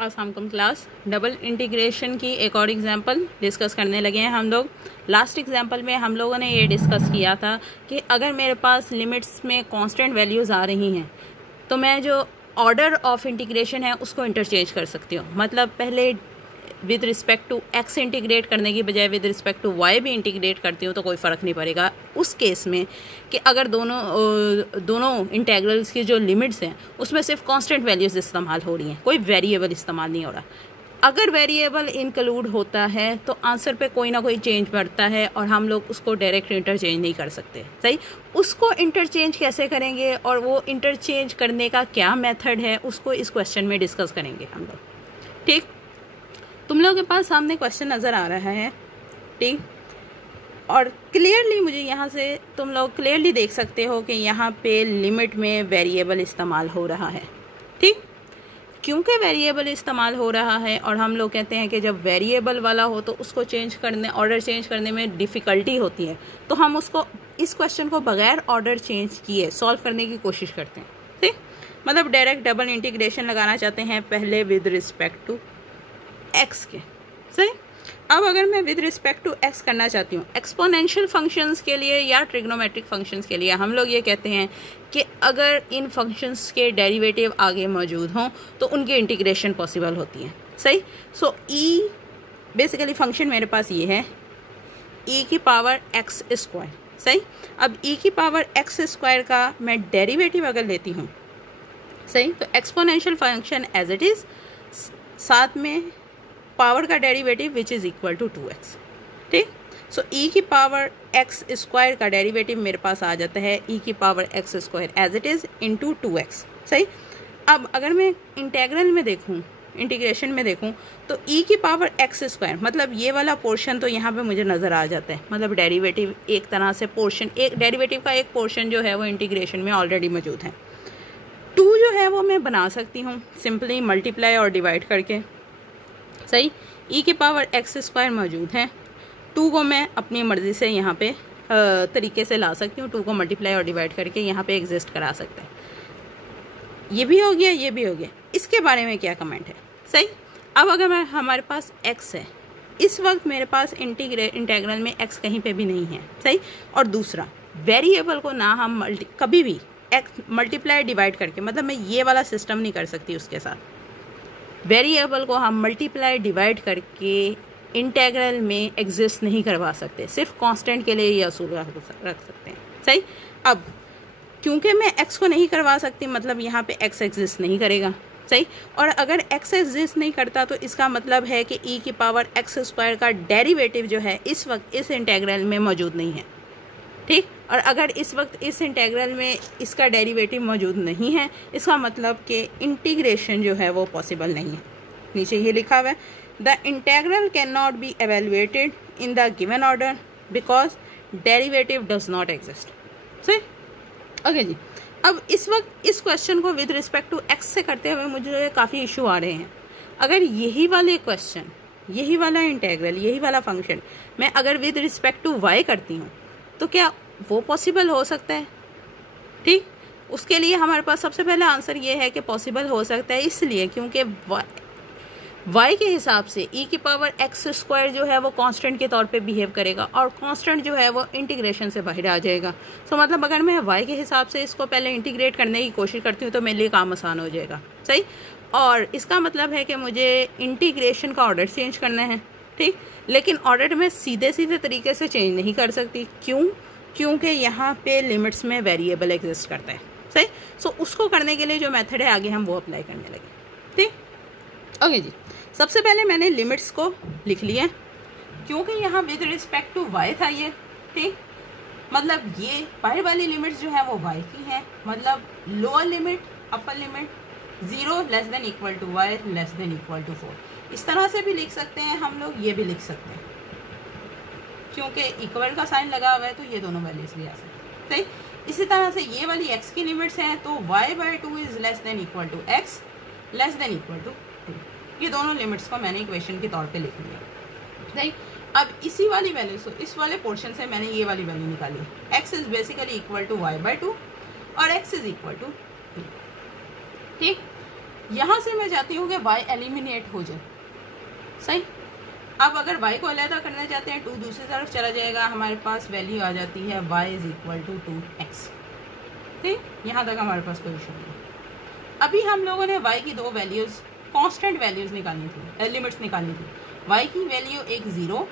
आज हम class double integration की एक और एग्जांपल डिस्कस करने लगे हैं हम लोग। लास्ट एग्जांपल में हम लोगों ने ये डिस्कस किया था कि अगर मेरे पास लिमिट्स में कांस्टेंट वैल्यूज़ आ रही हैं तो मैं जो ऑर्डर ऑफ इंटीग्रेशन है उसको इंटरचेंज कर सकती हूँ। मतलब पहले with respect to X integrate करने की बजाय विद रिस्पेक्ट टू वाई भी इंटीग्रेट करती हूँ तो कोई फ़र्क नहीं पड़ेगा उस केस में कि अगर दोनों इंटेग्रल्स की जो लिमिट्स हैं उसमें सिर्फ कांस्टेंट वैल्यूज़ इस्तेमाल हो रही हैं, कोई वेरिएबल इस्तेमाल नहीं हो रहा। अगर वेरिएबल इंक्लूड होता है तो आंसर पे कोई ना कोई चेंज बढ़ता है और हम लोग उसको डायरेक्ट इंटरचेंज नहीं कर सकते। सही, उसको इंटरचेंज कैसे करेंगे और वो इंटरचेंज करने का क्या मेथड है उसको इस क्वेश्चन में डिस्कस करेंगे हम लोग। ठीक, तुम लोगों के पास सामने क्वेश्चन नज़र आ रहा है, ठीक, और क्लियरली मुझे यहाँ से तुम लोग क्लियरली देख सकते हो कि यहाँ पे लिमिट में वेरिएबल इस्तेमाल हो रहा है। ठीक, क्योंकि वेरिएबल इस्तेमाल हो रहा है और हम लोग कहते हैं कि जब वेरिएबल वाला हो तो उसको चेंज करने, ऑर्डर चेंज करने में डिफ़िकल्टी होती है, तो हम उसको इस क्वेश्चन को बगैर ऑर्डर चेंज किए सॉल्व करने की कोशिश करते हैं। ठीक, मतलब डायरेक्ट डबल इंटीग्रेशन लगाना चाहते हैं पहले विद रिस्पेक्ट टू एक्स के। सही, अब अगर मैं विद रिस्पेक्ट टू एक्स करना चाहती हूँ एक्सपोनेंशियल फंक्शंस के लिए या ट्रिग्नोमेट्रिक फंक्शंस के लिए, हम लोग ये कहते हैं कि अगर इन फंक्शंस के डेरिवेटिव आगे मौजूद हों तो उनकी इंटीग्रेशन पॉसिबल होती है। सही, सो ई बेसिकली फंक्शन मेरे पास ये है ई की पावर एक्स स्क्वायर। सही, अब ई की पावर एक्स स्क्वायर का मैं डेरिवेटिव अगर लेती हूँ, सही, तो exponential function as it is, साथ में पावर का derivative which is equal to 2x। ठीक, सो ई की पावर एक्स स्क्वायर का डेरिवेटिव मेरे पास आ जाता है ई की power X square as it is into 2x। सही, अब अगर मैं इंटेग्रल में देखूँ, इंटीग्रेशन में देखूँ तो ई की पावर एक्स स्क्वायर मतलब ये वाला पोर्शन तो यहाँ पे मुझे नज़र आ जाता है। मतलब डेरिवेटिव एक तरह से पोर्शन, एक डेरिवेटिव का एक पोर्शन जो है वो इंटीग्रेशन में ऑलरेडी मौजूद है। 2 जो है वो मैं बना सकती हूँ सिंपली मल्टीप्लाई और डिवाइड करके। सही, ई की पावर एक्स स्क्वायर मौजूद है, 2 को मैं अपनी मर्ज़ी से यहाँ पे तरीके से ला सकती हूँ, 2 को मल्टीप्लाई और डिवाइड करके यहाँ पे एग्जिस्ट करा सकते हैं। ये भी हो गया, ये भी हो गया। इसके बारे में क्या कमेंट है? सही, अब अगर हमारे पास एक्स है, इस वक्त मेरे पास इंटेग्रल में एक्स कहीं पे भी नहीं है। सही, और दूसरा वेरिएबल को ना हम कभी भी एक्स मल्टीप्लाई डिवाइड करके, मतलब मैं ये वाला सिस्टम नहीं कर सकती उसके साथ। वेरिएबल को हम मल्टीप्लाई डिवाइड करके इंटेग्रल में एग्जिस्ट नहीं करवा सकते, सिर्फ कांस्टेंट के लिए ये असूल रख सकते हैं। सही, अब क्योंकि मैं एक्स को नहीं करवा सकती मतलब यहाँ पे एक्स एग्जिस्ट नहीं करेगा। सही, और अगर एक्स एग्जिस्ट नहीं करता तो इसका मतलब है कि ई की पावर एक्स स्क्वायर का डेरिवेटिव जो है इस वक्त इस इंटेग्रल में मौजूद नहीं है। ठीक, और अगर इस वक्त इस इंटेग्रल में इसका डेरिवेटिव मौजूद नहीं है इसका मतलब कि इंटीग्रेशन जो है वो पॉसिबल नहीं है। नीचे ये लिखा हुआ है the integral can not be evaluated in the given order because derivative does not exist. सही, ओके जी। अब इस वक्त इस क्वेश्चन को विद रिस्पेक्ट टू एक्स से करते हुए मुझे काफ़ी इशू आ रहे हैं। अगर यही वाले क्वेश्चन, यही वाला इंटेग्रल, यही वाला फंक्शन मैं अगर विद रिस्पेक्ट टू वाई करती हूँ तो क्या वो पॉसिबल हो सकता है? ठीक, उसके लिए हमारे पास सबसे पहला आंसर ये है कि पॉसिबल हो सकता है, इसलिए क्योंकि y के हिसाब से e की पावर एक्स स्क्वायर जो है वो कांस्टेंट के तौर पे बिहेव करेगा और कांस्टेंट जो है वो इंटीग्रेशन से बाहर आ जाएगा। तो मतलब अगर मैं y के हिसाब से इसको पहले इंटीग्रेट करने की कोशिश करती हूँ तो मेरे लिए काम आसान हो जाएगा। सही, और इसका मतलब है कि मुझे इंटीग्रेशन का ऑर्डर चेंज करना है। ठीक, लेकिन ऑर्डर में सीधे सीधे तरीके से चेंज नहीं कर सकती। क्यों? क्योंकि यहाँ पे लिमिट्स में वेरिएबल एग्जिस्ट करता है। सही, सो उसको करने के लिए जो मेथड है आगे हम वो अप्लाई करने लगे। ठीक, ओके जी। सबसे पहले मैंने लिमिट्स को लिख लिया क्योंकि यहाँ विद रिस्पेक्ट टू वाई था ये। ठीक, मतलब ये बाहर वाली लिमिट्स जो है वो वाई की है, मतलब lower limit, upper limit 0 less than equal to Y less than equal to 4। इस तरह से भी लिख सकते हैं हम लोग, ये भी लिख सकते हैं क्योंकि इक्वल का साइन लगा हुआ है तो ये दोनों वैल्यूज भी आ सकते हैं। सही, इसी तरह से ये वाली x की लिमिट्स हैं तो y/2 is less than equal to x less than equal to 2। ये दोनों लिमिट्स को मैंने इक्वेशन के तौर पे लिख लिया। सही, अब इसी वाली वैल्यू से, इस वाले पोर्शन से मैंने ये वाली वैल्यू निकाली, x is basically equal to y/2 और x इज इक्वल टू 2। ठीक, यहाँ से मैं चाहती हूँ कि y एलिमिनेट हो जाए। सही। अब अगर y को अलहदा करना चाहते हैं 2 दूसरी तरफ चला जाएगा, हमारे पास वैल्यू आ जाती है y = 2x। ठीक, यहाँ तक हमारे पास कोई इशू नहीं। अभी हम लोगों ने y की दो वैल्यूज़ कांस्टेंट वैल्यूज़ निकालनी थी, लिमिट्स निकालनी थी। y की वैल्यू एक 0,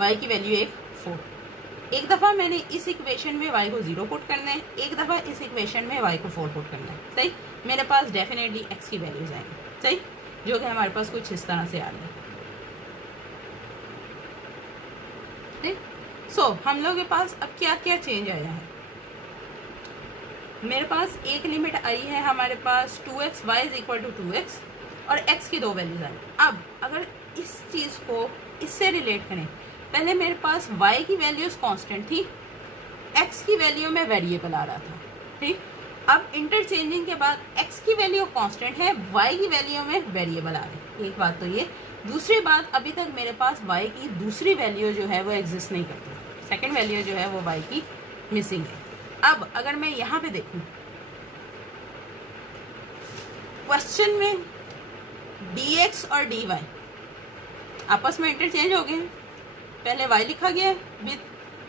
y की वैल्यू एक 4। एक दफ़ा मैंने इस इक्वेशन में y को 0 पुट करना है, एक दफ़ा इस इक्वेशन में y को 4 पुट करना है। सही। मेरे पास डेफिनेटली x की वैल्यूज आएंगी। सही, जो कि हमारे पास कुछ इस तरह से आ रही है। ठीक। सो हम लोग के पास अब क्या क्या चेंज आया है। मेरे पास एक लिमिट आई है हमारे पास 2x, y = 2x और x की दो वैल्यूज आई। अब अगर इस चीज़ को इससे रिलेट करें, पहले मेरे पास y की वैल्यूज कांस्टेंट थी, x की वैल्यू में वेरिएबल आ रहा था। ठीक। अब इंटरचेंजिंग के बाद x की वैल्यू कांस्टेंट है, y की वैल्यू में वेरिएबल आ रही है। एक बात तो ये। दूसरी बात, अभी तक मेरे पास y की दूसरी वैल्यू जो है वो एग्जिस्ट नहीं करती, सेकेंड वैल्यू जो है वो y की मिसिंग है। अब अगर मैं यहाँ पे देखूँ क्वेश्चन में dx और dy आपस में इंटरचेंज हो गए। पहले y लिखा गया है,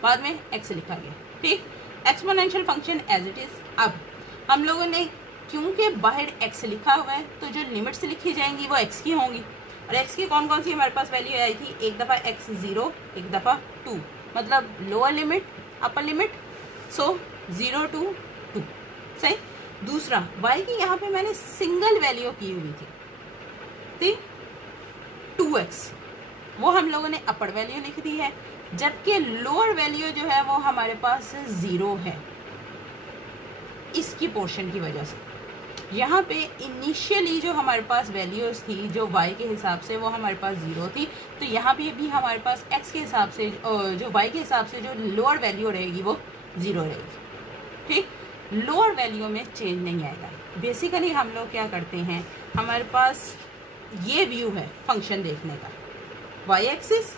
बाद में x लिखा गया। ठीक। Exponential function as it is. अब हम लोगों ने क्योंकि बाहर x लिखा हुआ है तो जो लिमिट्स लिखी जाएंगी वो x की होंगी, और x की कौन कौन सी हमारे पास वैल्यू आई थी। एक दफ़ा x 0, एक दफ़ा 2, मतलब lower limit upper limit. So 0 to 2। सही। दूसरा, y की यहाँ पे मैंने सिंगल वैल्यू की हुई थी 2x, वो हम लोगों ने अपर वैल्यू लिख दी है, जबकि लोअर वैल्यू जो है वो हमारे पास 0 है इसकी पोर्शन की वजह से। यहाँ पे इनिशियली जो हमारे पास वैल्यूज थी जो y के हिसाब से वो हमारे पास 0 थी, तो यहाँ पे भी हमारे पास x के हिसाब से जो y के हिसाब से जो लोअर वैल्यू रहेगी वो 0 रहेगी। ठीक। लोअर वैल्यू में चेंज नहीं आएगा। बेसिकली हम लोग क्या करते हैं, हमारे पास ये व्यू है फंक्शन देखने का, y एक्सिस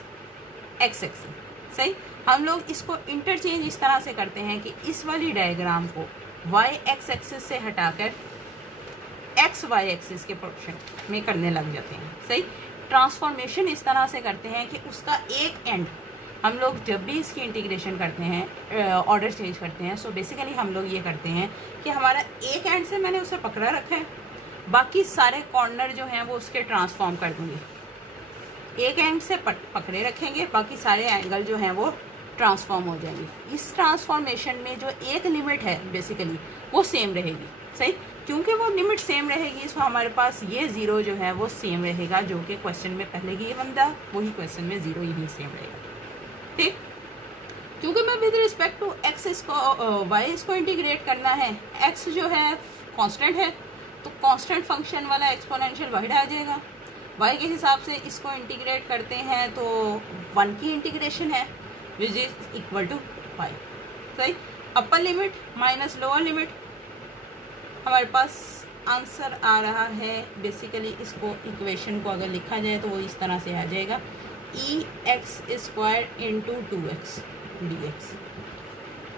x एक्सिस। सही। हम लोग इसको इंटरचेंज इस तरह से करते हैं कि इस वाली डायग्राम को y x एक्सिस से हटाकर x y एक्सिस के पोर्शन में करने लग जाते हैं। सही। ट्रांसफॉर्मेशन इस तरह से करते हैं कि उसका एक एंड हम लोग जब भी इसकी इंटीग्रेशन करते हैं, ऑर्डर चेंज करते हैं, सो बेसिकली हम लोग ये करते हैं कि हमारा एक एंड से मैंने उसे पकड़ा रखा है, बाकी सारे कॉर्नर जो हैं वो उसके ट्रांसफॉर्म कर दूंगी। एक एंड से पकड़े रखेंगे, बाकी सारे एंगल जो हैं वो ट्रांसफॉर्म हो जाएंगे। इस ट्रांसफॉर्मेशन में जो एक लिमिट है बेसिकली वो सेम रहेगी। सही। क्योंकि वो लिमिट सेम रहेगी, इसको हमारे पास ये 0 जो है वो सेम रहेगा, जो कि क्वेश्चन में पहले ही बनता, वही क्वेश्चन में 0 यही सेम रहेगा। ठीक। क्योंकि मैं विद रिस्पेक्ट टू x इसको y इसको इंटीग्रेट करना है, x जो है कांस्टेंट है तो कांस्टेंट फंक्शन वाला एक्सपोनेंशियल y आ जाएगा। y के हिसाब से इसको इंटीग्रेट करते हैं तो 1 की इंटीग्रेशन है विच इज इक्वल टू 5। सही। Upper limit minus lower limit, हमारे पास आंसर आ रहा है। बेसिकली इसको इक्वेशन को अगर लिखा जाए तो वो इस तरह से आ जाएगा ex² × 2x dx।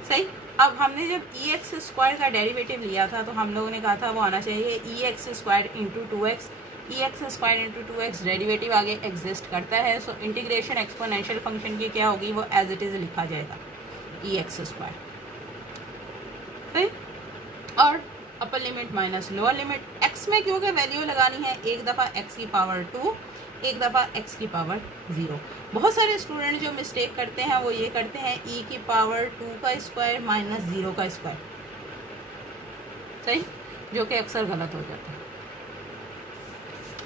सही। अब हमने जब ex² का डेरिवेटिव लिया था तो हम लोगों ने कहा था वो आना चाहिए ex² × 2x। ex² × 2x derivative आगे एग्जिस्ट करता है, सो इंटीग्रेशन एक्सपोनेंशियल फंक्शन की क्या होगी, वो एज इट इज लिखा जाएगा ex²। सही। और अपर limit minus lower limit, x में क्योंकि वैल्यू लगानी है, एक दफ़ा x की पावर 2, एक दफ़ा x की पावर 0। बहुत सारे स्टूडेंट जो मिस्टेक करते हैं वो ये करते हैं e की पावर 2 का स्क्वायर माइनस 0 का स्क्वायर। सही। जो कि अक्सर गलत हो जाता है।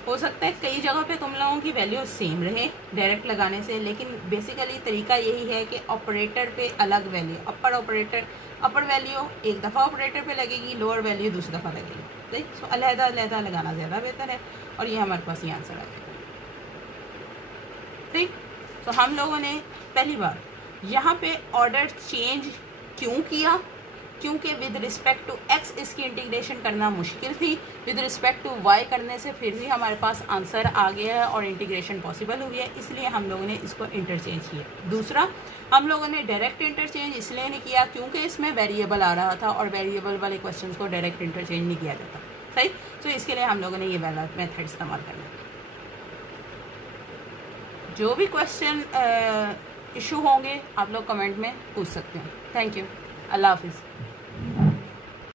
हो सकता है कई जगह पे तुम लोगों की वैल्यू सेम रहे डायरेक्ट लगाने से, लेकिन बेसिकली तरीका यही है कि ऑपरेटर पे अलग वैल्यू, अपर वैल्यू एक दफ़ा ऑपरेटर पे लगेगी, लोअर वैल्यू दूसरी दफ़ा लगेगी। सही। सो अलहदा लगाना ज़्यादा बेहतर है, और ये हमारे पास ये आंसर आ जाएगा। ठीक। तो हम लोगों ने पहली बार यहाँ पे ऑर्डर चेंज क्यों किया, क्योंकि विद रिस्पेक्ट टू x इसकी इंटीग्रेशन करना मुश्किल थी, विद रिस्पेक्ट टू y करने से फिर भी हमारे पास आंसर आ गया है और इंटीग्रेशन पॉसिबल हो गया, इसलिए हम लोगों ने इसको इंटरचेंज किया। दूसरा, हम लोगों ने डायरेक्ट इंटरचेंज इसलिए नहीं किया क्योंकि इसमें वेरिएबल आ रहा था और वेरिएबल वाले क्वेश्चन को डायरेक्ट इंटरचेंज नहीं किया जाता। सही। तो इसके लिए हम लोगों ने ये वाला मेथड इस्तेमाल करना है। जो भी क्वेश्चन इशू होंगे आप लोग कमेंट में पूछ सकते हैं। Thank you. अल्लाह हाफिज़।